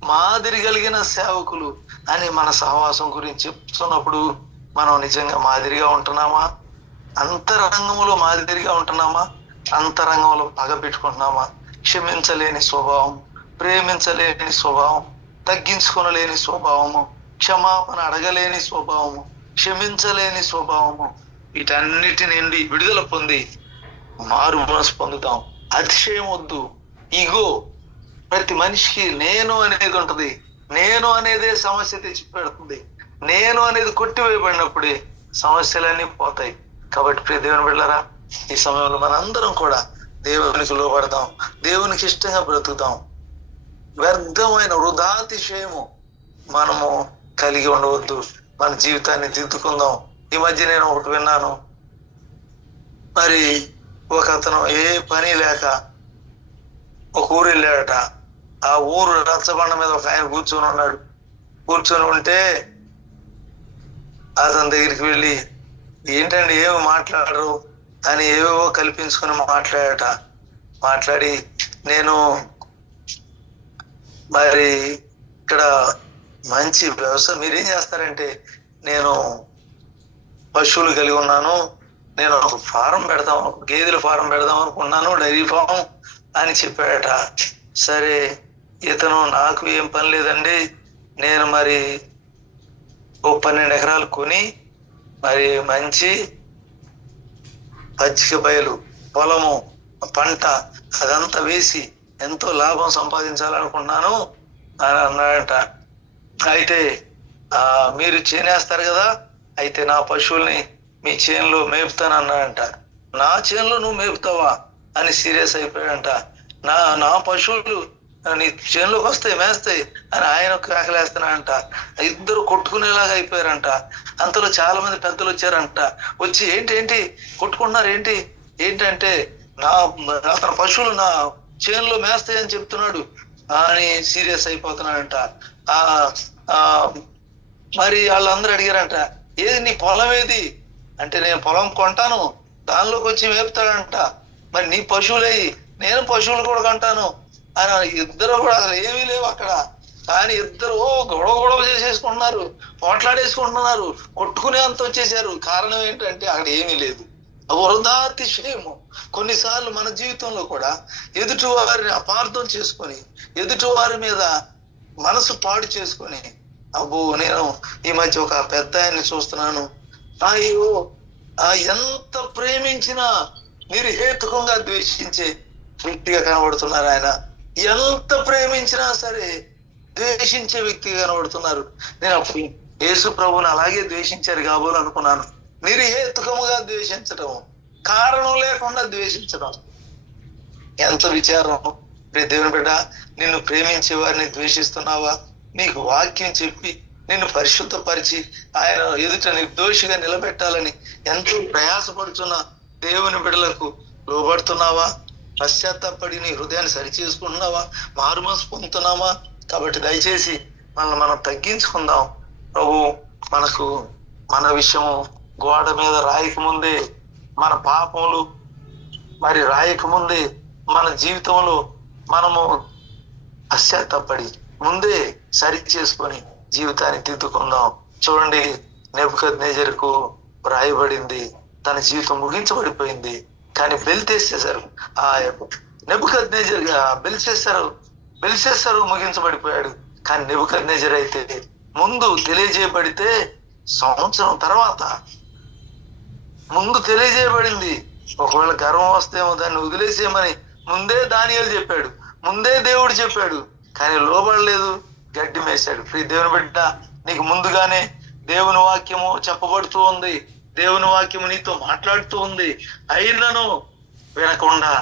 మాదిరి కలిగిన సేవకులు అని మన సహవాసం గురించి చెప్తున్నప్పుడు మనం నిజంగా మాదిరిగా ఉంటున్నామా? అంతరంగంలో మాదిరిగా ఉంటున్నామా? అంతరంగంలో పగ పెట్టుకుంటున్నామా? క్షమించలేని స్వభావం, ప్రేమించలేని స్వభావం, తగ్గించుకొనలేని స్వభావము, క్షమాపణ అడగలేని స్వభావము, క్షమించలేని స్వభావము, వీటన్నిటి నుండి విడుదల పొంది మారు మనసు పొందుతాం. అతిశయం వద్దు, ఇగో. ప్రతి మనిషికి నేను అనేది ఉంటది. నేను అనేదే సమస్య తెచ్చి పెడుతుంది. నేను అనేది కొట్టివేయబడినప్పుడే సమస్యలన్నీ పోతాయి. కాబట్టి దేవుని బిడ్డలారా, ఈ సమయంలో మనందరం కూడా దేవునికి లోబడదాం, దేవునికి ఇష్టంగా బ్రతుకుదాం. వ్యర్థమైన వృధాతిశయము మనము కలిగి ఉండవద్దు. మన జీవితాన్ని దిద్దుకుందాం. ఈ మధ్య నేను ఒకటి విన్నాను. మరి ఒక అతను ఏ పని లేక ఒక ఊరు వెళ్ళాడట. ఆ ఊరు రచ్చబండ మీద ఒక ఆయన కూర్చొని ఉన్నాడు. కూర్చొని ఉంటే అతని దగ్గరికి వెళ్ళి, ఏంటండి ఏమి మాట్లాడరు అని ఏవేవో కల్పించుకొని మాట్లాడట. మాట్లాడి, నేను మరి ఇక్కడ మంచి వ్యవసాయం, మీరేం చేస్తారంటే, నేను పశువులు కలిగి ఉన్నాను, నేను ఒక ఫారం పెడదాం, గేదెల ఫారం పెడదాం అనుకున్నాను, డైరీ ఫారం అని చెప్పాడట. సరే, ఇతను నాకు ఏం పని లేదండి, నేను మరి ఓ 12 ఎకరాలు కొని మరి మంచి పచ్చిక బయలు, పొలము, పంట అదంతా వేసి ఎంతో లాభం సంపాదించాలనుకున్నాను అని అన్నాడంట. అయితే మీరు చేనేస్తారు కదా, అయితే నా పశువుల్ని మీ చేనులో మేపుతాను అన్నాడంట. నా చేనులో నువ్వు మేపుతావా అని సీరియస్ అయిపోయాడంట. నా పశువులు నీ చేనులోకి వస్తాయి, మేస్తాయి అని ఆయన కేకలేస్తున్నాడంట. ఇద్దరు కొట్టుకునేలాగా అయిపోయారంట. అంతలో చాలా మంది పెద్దలు వచ్చారంట. వచ్చి ఏంటి కొట్టుకుంటున్నారు, ఏంటంటే అతని పశువులు నా చేనులో మేస్తాయని చెప్తున్నాడు అని సీరియస్ అయిపోతున్నాడంట. మరి వాళ్ళందరూ అడిగారంట, ఏది నీ పొలం ఏది అంటే, నేను పొలం కొంటాను దానిలోకి వచ్చి మేపుతాడంట. మరి నీ పశువులయ్యి, నేను పశువులు కూడా కొంటాను అని. ఇద్దరు కూడా అసలు ఏమీ లేవు అక్కడ, కానీ ఇద్దరు గొడవ చేసేసుకుంటున్నారు, పోట్లాడేసుకుంటున్నారు, కొట్టుకునే అంత వచ్చేసారు. కారణం ఏంటంటే అక్కడ ఏమీ లేదు. వృధాతిశయము. కొన్నిసార్లు మన జీవితంలో కూడా ఎదుటి వారిని అపార్థం చేసుకొని, ఎదుటి వారి మీద మనసు పాడు చేసుకొని, అబ్బో నేను ఈ మధ్య ఒక పెద్ద ఆయన్ని చూస్తున్నాను, అయ్యో ఎంత ప్రేమించినా నిర్హేతుకంగా ద్వేషించే వ్యక్తిగా కనబడుతున్నారు ఆయన. ఎంత ప్రేమించినా సరే ద్వేషించే వ్యక్తిగా కనబడుతున్నారు. నేను అప్పుడు యేసు ప్రభువుని అలాగే ద్వేషించారు కాబోలు అనుకున్నాను. నిర్హేతుకముగా ద్వేషించడం, కారణం లేకుండా ద్వేషించడం ఎంత విచారం. దేవుని బిడ్డ, నిన్ను ప్రేమించే వారిని ద్వేషిస్తున్నావా? నీకు వాక్యం చెప్పి నిన్ను పరిశుద్ధపరిచి ఆయన ఎదుట నిర్దోషిగా నిలబెట్టాలని ఎంతో ప్రయాసపడుతున్న దేవుని బిడ్డలకు లోబడుతున్నావా? పశ్చాత్తాపడి నీ హృదయాన్ని సరిచేసుకుంటున్నావా? మారుమనసు పొందుతున్నామా? కాబట్టి దయచేసి మనం తగ్గించుకుందాం. ప్రభు మనకు మన విషయం గోడ మీద రాయక ముందే, మన పాపములు మరి రాయక ముందే, మన జీవితంలో మనము పశ్చాత్తాపడి ముందే సరి చేసుకొని జీవితాన్ని దిద్దుకుందాం. చూడండి, నెబుకద్నెజరుకు రాయబడింది, తన జీవితం ముగించబడిపోయింది. కానీ బెల్తెస్సరు, ఆ నెబుకద్నెజర్ బెల్షస్సరు ముగించబడిపోయాడు. కానీ నెబుకద్నెజర్ అయితే ముందు తెలియజేయబడితే సంవత్సరం తర్వాత ముందు తెలియజేయబడింది. ఒకవేళ గర్వం వస్తేమో దాన్ని వదిలేసేయమని ముందే దానియేలు చెప్పాడు, ముందే దేవుడు చెప్పాడు. కానీ లోబడలేదు, గడ్డి మేశాడు. దేవుని బిడ్డ, నీకు ముందుగానే దేవుని వాక్యము చెప్పబడుతూ ఉంది, దేవుని వాక్యము నీతో మాట్లాడుతూ ఉంది. అయినను వినకుండా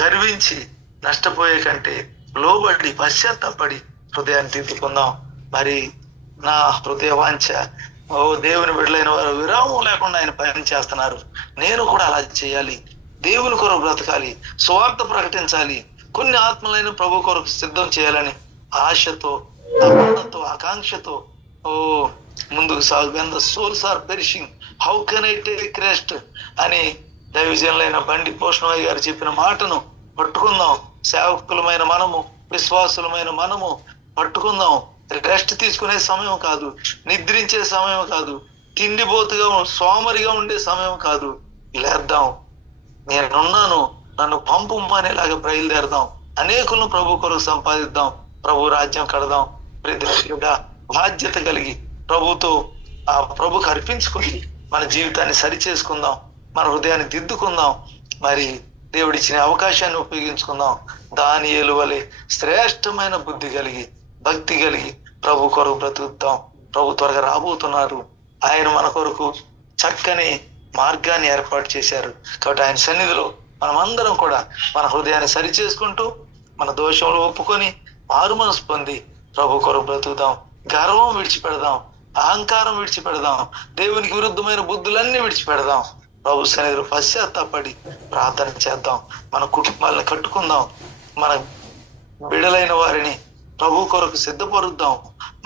గర్వించి నష్టపోయే కంటే లోబడి పశ్చాత్తాపడి హృదయాన్ని దిద్దుకుందాం. మరి నా హృదయ వాంఛ, దేవుని బిడ్డలైన వారు విరామం లేకుండా ఆయన పని చేస్తున్నారు. నేను కూడా అలా చేయాలి, దేవుని కొరకు బ్రతకాలి, స్వార్థ ప్రకటించాలి, కొన్ని ఆత్మలైన ప్రభు కొరకు సిద్ధం చేయాలని ఆశతో, తపనతో, ఆకాంక్షతో ముందుకు సాగు. when the souls are perishing, how can I take rest అని దైవజనులైన బండి పోషణయ్య గారు చెప్పిన మాటను పట్టుకుందాం. సేవకులమైన మనము, విశ్వాసులమైన మనము పట్టుకుందాం. రెస్ట్ తీసుకునే సమయం కాదు, నిద్రించే సమయం కాదు, తిండిపోతుగా సోమరిగా ఉండే సమయం కాదు. లేద్దాం, నేనున్నాను, నన్ను పంపుమనేలాగా బయలుదేరదాం. అనేకులను ప్రభు కొరకు సంపాదిద్దాం, ప్రభు రాజ్యం కడదాం. బాధ్యత కలిగి ప్రభుతో ఆ ప్రభుకు అర్పించుకొని మన జీవితాన్ని సరి చేసుకుందాం, మన హృదయాన్ని దిద్దుకుందాం. మరి దేవుడిచ్చిన అవకాశాన్ని ఉపయోగించుకుందాం. దానియేలు వలె శ్రేష్టమైన బుద్ధి కలిగి, భక్తి కలిగి ప్రభు కొరకు బ్రతుకుతాం. ప్రభు త్వరగా రాబోతున్నారు. ఆయన మన కొరకు చక్కని మార్గాన్ని ఏర్పాటు చేశారు. కాబట్టి ఆయన సన్నిధిలో మనం అందరం కూడా మన హృదయాన్ని సరి చేసుకుంటూ, మన దోషంలో ఒప్పుకొని మారు మనసు పొంది ప్రభు కొరకు బ్రతుకుదాం. గర్వం విడిచిపెడదాం, అహంకారం విడిచిపెడదాం, దేవునికి విరుద్ధమైన బుద్ధులన్నీ విడిచిపెడదాం. ప్రభు సన్నిధిలో పశ్చాత్తాపడి ప్రార్థన చేద్దాం. మన కుటుంబాలను కట్టుకుందాం, మన బిడలైన వారిని ప్రభు కొరకు సిద్ధపరుద్దాం.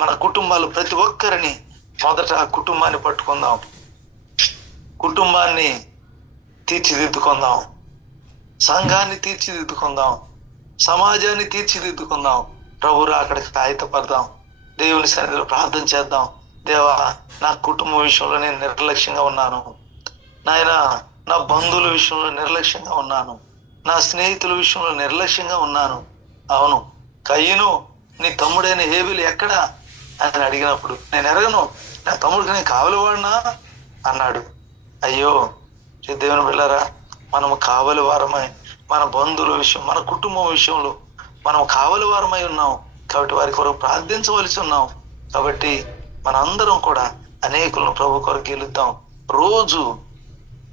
మన కుటుంబాలు ప్రతి ఒక్కరిని మొదట ఆ కుటుంబాన్ని పట్టుకుందాం, కుటుంబాన్ని తీర్చిదిద్దుకుందాం, సంఘాన్ని తీర్చిదిద్దుకుందాం, సమాజాన్ని తీర్చిదిద్దుకుందాం. ప్రభు అక్కడికి ఆయుధపడదాం. దేవుని సన్నిధిలో ప్రార్థన చేద్దాం. దేవా, నా కుటుంబం విషయంలో నేను నిర్లక్ష్యంగా ఉన్నాను నాయన, నా బంధువుల విషయంలో నిర్లక్ష్యంగా ఉన్నాను, నా స్నేహితుల విషయంలో నిర్లక్ష్యంగా ఉన్నాను. అవును, కయ్యను నీ తమ్ముడైన హేబెలు ఎక్కడా అని అడిగినప్పుడు, నేను ఎరగను, నా తమ్ముడికి నేను కావలివాడినా అన్నాడు. అయ్యో దేవుని బిడ్డలారా, మనము కావలి వారమై, మన బంధువుల విషయం, మన కుటుంబం విషయంలో మనం కావలి వారమై ఉన్నాం. కాబట్టి వారి కొరకు ప్రార్థించవలసి ఉన్నాం. కాబట్టి మనందరం కూడా అనేకులను ప్రభు కొరకు గెలుద్దాం. రోజు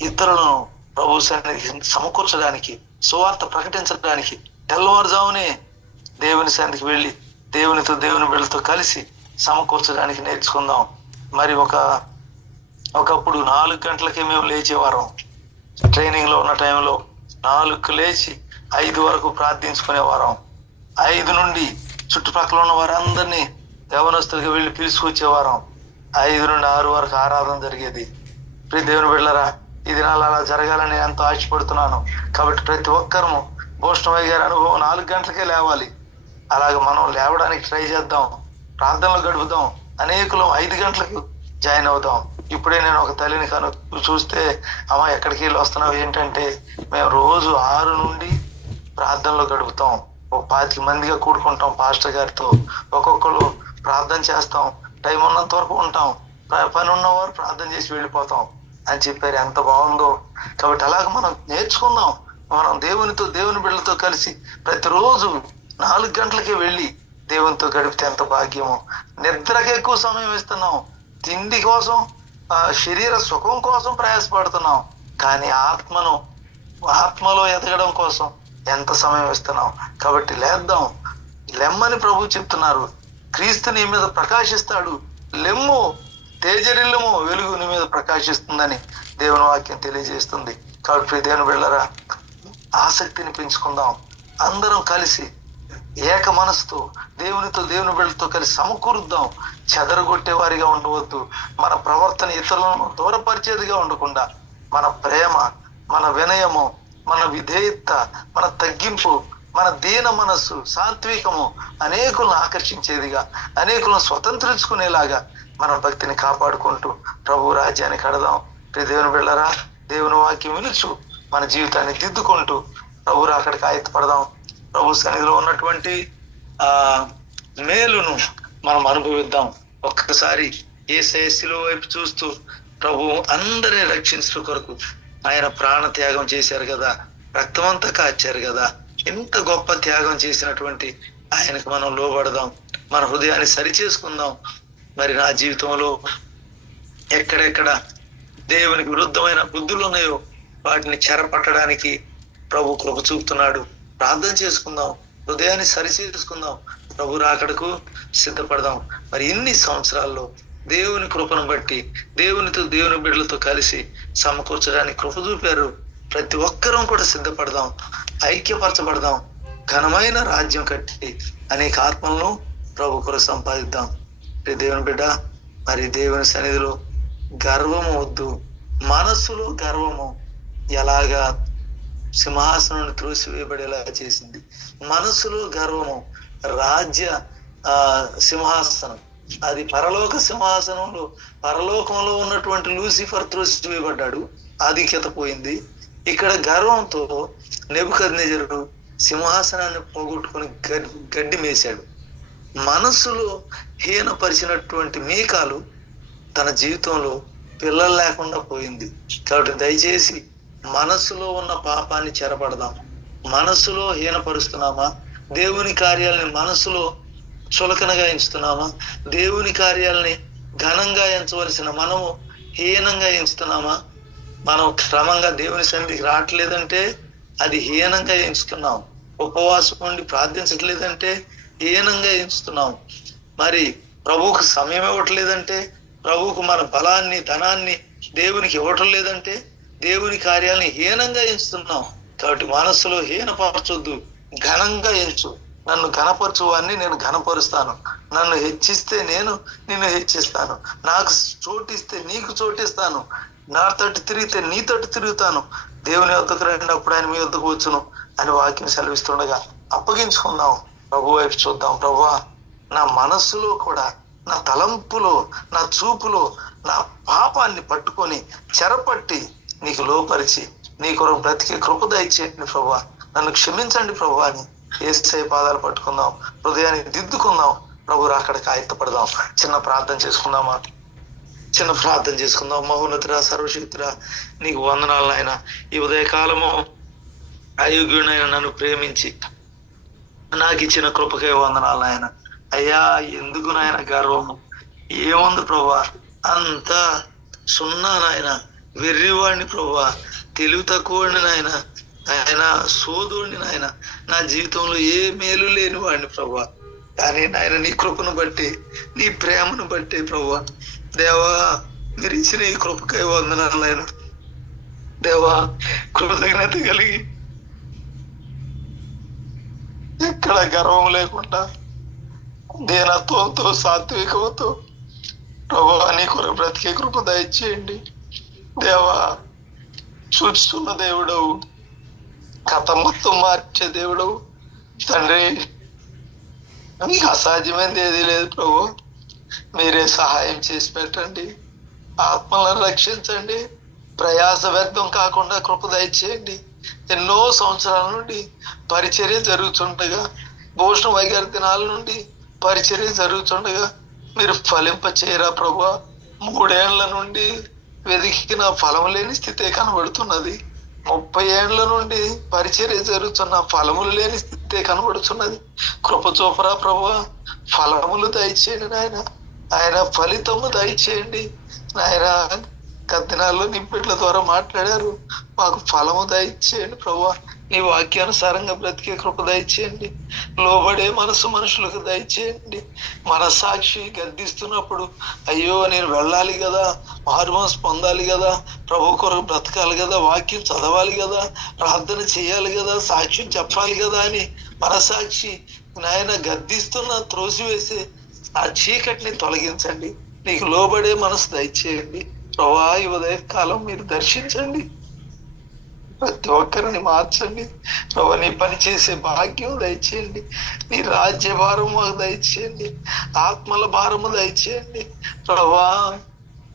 ఇతరులను ప్రభు సన్నిధికి సమకూర్చడానికి, సువార్త ప్రకటించడానికి తెల్లవారుజామునే దేవుని సన్నిధికి వెళ్ళి దేవునితో, దేవుని బిడ్డలతో కలిసి సమకూర్చడానికి నేర్చుకుందాం. మరి ఒకప్పుడు 4 గంటలకే మేము లేచేవారం. ట్రైనింగ్ లో ఉన్న టైంలో 4కు లేచి 5 వరకు ప్రార్థించుకునేవారం. 5 నుండి చుట్టుపక్కల ఉన్న వారందరినీ యవనస్తులుగా వెళ్ళి పిలుచుకొచ్చేవారం. 5 నుండి 6 వరకు ఆరాధన జరిగేది. ప్రియ దేవుని బిడ్డలారా, ఈ దినాలు అలా జరగాలని ఎంతో ఆశపడుతున్నాను. కాబట్టి ప్రతి ఒక్కరము భూషణమయ్య గారి అనుభవం 4 గంటలకే లేవాలి. అలాగే మనం లేవడానికి ట్రై చేద్దాం, ప్రార్థనలు గడుపుదాం. అనేకులు 5 గంటలకు జాయిన్ అవుదాం. ఇప్పుడే నేను ఒక తల్లిని చూస్తే, అమ్మ ఎక్కడికి వెళ్ళి వస్తున్నావు ఏంటంటే, మేము రోజు 6 నుండి ప్రార్థనలో గడుపుతాం. ఒక 25 మందిగా కూడుకుంటాం పాస్టర్ గారితో. ఒక్కొక్కరు ప్రార్థన చేస్తాం, టైం ఉన్నంత వరకు ఉంటాం, పని ఉన్నవారు ప్రార్థన చేసి వెళ్ళిపోతాం అని చెప్పారు. ఎంత బాగుందో. కాబట్టి అలాగ మనం నేర్చుకుందాం. మనం దేవుని బిడ్డలతో కలిసి ప్రతిరోజు 4 గంటలకే వెళ్ళి దేవునితో గడిపితే ఎంత భాగ్యమో. నిద్రకి ఎక్కువ సమయం ఇస్తున్నాం, తిండి కోసం, శరీర సుఖం కోసం ప్రయాసపడుతున్నాం, కానీ ఆత్మలో ఎదగడం కోసం ఎంత సమయం ఇస్తున్నాం. కాబట్టి లేద్దాం, లెమ్మని ప్రభు చెప్తున్నారు. క్రీస్తు నీ మీద ప్రకాశిస్తాడు, లెమ్ము, తేజరిల్లము, వెలుగు నీ మీద ప్రకాశిస్తుందని దేవుని వాక్యం తెలియజేస్తుంది. కాబట్టి దేవుని బిడ్డలారా, ఆసక్తిని పెంచుకుందాం. అందరం కలిసి ఏక మనసుతో దేవుని బిడ్డలతో కలిసి సమకూరుద్దాం. చెదరగొట్టే వారిగా ఉండవద్దు. మన ప్రవర్తన ఇతరులను దూరపరిచేదిగా ఉండకుండా మన ప్రేమ, మన వినయము, మన విధేయత, మన తగ్గింపు, మన దీన మనస్సు, సాత్వికము అనేకులను ఆకర్షించేదిగా, అనేకులను స్వతంత్రించుకునేలాగా మన భక్తిని కాపాడుకుంటూ ప్రభు రాజ్యాన్ని కడదాం. దేవుని బిడ్డలారా, దేవుని వాక్యం వినుచు మన జీవితాన్ని దిద్దుకుంటూ ప్రభు అక్కడికి ఆయత్తపడదాం. ప్రభు సన్నిధిలో ఉన్నటువంటి మేలును మనం అనుభవిద్దాం. ఒక్కసారి యేసయ్య శిలువ వైపు చూస్తూ ప్రభు అందరినీ రక్షించడం కొరకు ఆయన ప్రాణ త్యాగం చేశారు కదా, రక్తమంతా కాచారు కదా. ఎంత గొప్ప త్యాగం చేసినటువంటి ఆయనకు మనం లోబడదాం, మన హృదయాన్ని సరిచేసుకుందాం. మరి నా జీవితంలో ఎక్కడెక్కడ దేవునికి విరుద్ధమైన బుద్ధులు ఉన్నాయో వాటిని చెరపట్టడానికి ప్రభు కృప చూపుతున్నాడు. ప్రార్థన చేసుకుందాం, హృదయాన్ని సరిచేసుకుందాం, ప్రభు రాకడకు సిద్ధపడదాం. మరి ఇన్ని సంవత్సరాల్లో దేవుని కృపను బట్టి దేవుని బిడ్డలతో కలిసి సమకూర్చడానికి కృప చూపారు. ప్రతి ఒక్కరూ కూడా సిద్ధపడదాం, ఐక్యపరచబడదాం, ఘనమైన రాజ్యం కట్టి అనేక ఆత్మలను ప్రభు కొరకు సంపాదిద్దాం. దేవుని బిడ్డ, మరి దేవుని సన్నిధిలో గర్వము వద్దు. మనస్సులో గర్వము ఎలాగా సింహాసనం త్రోసివేయబడేలా చేసింది. మనస్సులో గర్వము రాజ్య సింహాసనం, అది పరలోక సింహాసనంలో, పరలోకంలో ఉన్నటువంటి లూసిఫర్ త్రోసివేయబడ్డాడు, ఆధిక్యత పోయింది. ఇక్కడ గర్వంతో నెబుకద్నెజరు సింహాసనాన్ని పోగొట్టుకుని గడ్డి మేశాడు. మనస్సులో హీనపరిచినటువంటి మీకాలు తన జీవితంలో పిల్లలు లేకుండా పోయింది. కాబట్టి దయచేసి మనస్సులో ఉన్న పాపాన్ని చెరపడదాం. మనస్సులో హీనపరుస్తున్నామా? దేవుని కార్యాలని మనస్సులో చులకనగా ఎంచుతున్నామా? దేవుని కార్యాలని ఘనంగా ఎంచవలసిన మనము హీనంగా ఎంచుతున్నామా? మనం క్రమంగా దేవుని సన్నిధికి రావట్లేదంటే అది హీనంగా ఎంచుతున్నాం. ఉపవాసం ఉండి ప్రార్థించట్లేదంటే హీనంగా ఎంచుతున్నాం. మరి ప్రభువుకు సమయం ఇవ్వట్లేదంటే, ప్రభువుకు మన బలాన్ని, ధనాన్ని దేవునికి ఇవ్వటం లేదంటే దేవుని కార్యాలని హీనంగా ఎంచుతున్నాం. కాబట్టి మనస్సులో హీనపరచొద్దు, ఘనంగా ఎంచు. నన్ను ఘనపరచు వారిని నేను ఘనపరుస్తాను, నన్ను హెచ్చిస్తే నేను నిన్ను హెచ్చిస్తాను, నాకు చోటిస్తే నీకు చోటిస్తాను, నా తట్టు తిరిగితే నీ తట్టు తిరుగుతాను, దేవుని వద్దకు రండినప్పుడు ఆయన మీ వద్దకు వచ్చును అని వాక్యం సెలవిస్తుండగా అప్పగించుకుందాం, ప్రభు వైపు చూద్దాం. ప్రభువా, నా మనస్సులో కూడా, నా తలంపులో, నా చూపులో నా పాపాన్ని పట్టుకొని చెరపట్టి నీకు లోపరిచి నీ కొరకు బ్రతికే కృప దయచేయండి ప్రభువా, నన్ను క్షమించండి ప్రభువా అని యేసయ్య పాదాలు పట్టుకుందాం, హృదయాన్ని దిద్దుకుందాం, ప్రభు రాకడకి ఆయత్తపడదాం. చిన్న ప్రార్థన చేసుకుందాం. మహోన్నతుడా, సర్వశక్తుడా, నీకు వందనాలు నాయన. ఈ ఉదయకాలము అయోగ్యుడైన నన్ను ప్రేమించి నాకు ఇచ్చిన కృపకే వందనాలు నాయన. అయ్యా, ఎందుకు నాయన గర్వము? ఏముంది ప్రభువా? అంత సున్నా నాయన, వెర్రివాడిని ప్రభువా, తెలివి తక్కువని నాయన, ఆయన సోదుడిని నాయన, నా జీవితంలో ఏ మేలు లేని వాడిని ప్రభువా. కానీ నాయన నీ కృపను బట్టి, నీ ప్రేమను బట్టి ప్రభువా, దేవా, మీరు ఇచ్చిన ఈ కృపకై వందనాలు నాయన. దేవా కృతజ్ఞత కలిగి ఎక్కడ గర్వం లేకుండా దీనత్వంతో సాత్వికంతో ప్రభా నీ కొరకు బ్రతికే కృప దయచేయండి. దేవా చూస్తున్న దేవుడవు, కథ మొత్తం మార్చే దేవుడవు తండ్రి. మీకు అసాధ్యమైనది ఏది లేదు ప్రభు. మీరే సహాయం చేసి పెట్టండి, ఆత్మలను రక్షించండి, ప్రయాస వ్యర్థం కాకుండా కృప దయచేయండి. ఎన్నో సంవత్సరాల నుండి పరిచర్య జరుగుతుండగా, భూషణ వైఖరి దినాల నుండి పరిచర్య జరుగుతుండగా మీరు ఫలింప చేయరా ప్రభు. 3 ఏళ్ల నుండి వెతికిన ఫలం లేని స్థితే కనబడుతున్నది. 30 ఏళ్ల నుండి పరిచర్య జరుగుతున్న ఫలములు లేని స్థితే కనబడుతున్నది. కృప చూపరా ప్రభు, ఫలములు దయచేయండి నాయన. ఆయన ఫలితము దయచేయండి నాయన. కథనాల్లో నీ బిడ్డల ద్వారా మాట్లాడారు, మాకు ఫలము దయచేయండి ప్రభు. నీ వాక్యానుసారంగా బ్రతికే కృప దయచేయండి. లోబడే మనసు మనుషులకు దయచేయండి. మనసాక్షి గద్దిస్తున్నప్పుడు అయ్యో నేను వెళ్ళాలి కదా, మారుమనసు పొందాలి కదా, ప్రభు కొరకు బ్రతకాలి కదా, వాక్యం చదవాలి కదా, ప్రార్థన చేయాలి కదా, సాక్ష్యం చెప్పాలి కదా అని మనసాక్షి నాయన గద్దిస్తున్న త్రోసివేసే ఆ చీకటిని తొలగించండి. నీకు లోబడే మనసు దయచేయండి ప్రభా. ఈ ఉదయ కాలం మీరు దర్శించండి, ప్రతి ఒక్కరిని మార్చండి ప్రభా. నీ పని చేసే భాగ్యం దయచేయండి. నీ రాజ్య భారము దయచేయండి, ఆత్మల భారము దయచేయండి ప్రభా.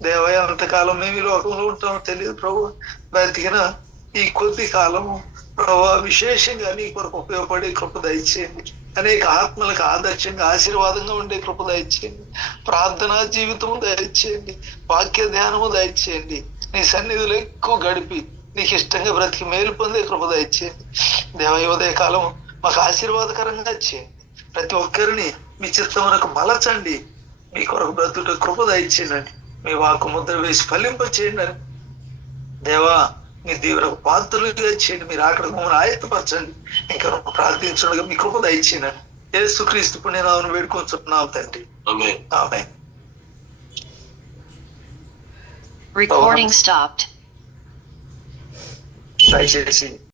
దేవ ఎంతకాలం మేము ఈ లోకంలో ఉంటామో తెలియదు ప్రభు. బ్రతికిన ఈ కొద్ది కాలము ప్రభా విశేషంగా నీ కొరకు ఉపయోగపడే కృప దయచేయండి. అనేక ఆత్మలకు ఆదర్శంగా ఆశీర్వాదంగా ఉండే కృప దయచేయండి. ప్రార్థనా జీవితము దయచేయండి, వాక్య ధ్యానము దయచేయండి. నీ సన్నిధిలో ఎక్కువ గడిపి నీకు ఇష్టంగా బ్రతికి మేలు పొందే కృప దయచేయండి. దేవ ఉదయ కాలం మాకు ఆశీర్వాదకరంగా చేయండి. ప్రతి ఒక్కరిని మీ చిత్తమునకు మలచండి. మీ కొరకు బ్రతుట కృప దయచేయండి. మీ వాక్కు ముద్ర వేసి ఫలింప చేయండి అని దేవా మీ దేవులకు పాత్రలుగా చేయండి. మీరు అక్కడ మమ్మల్ని ఆయత్తపరచండి. ఇంకా ప్రార్థించడానికి మీ కృప దయచేయండి. యేసుక్రీస్తు పుణ్యనామమున వేడుకొంచున్నాము తండ్రి. ఆమేన్. Recording stopped. దయచేసి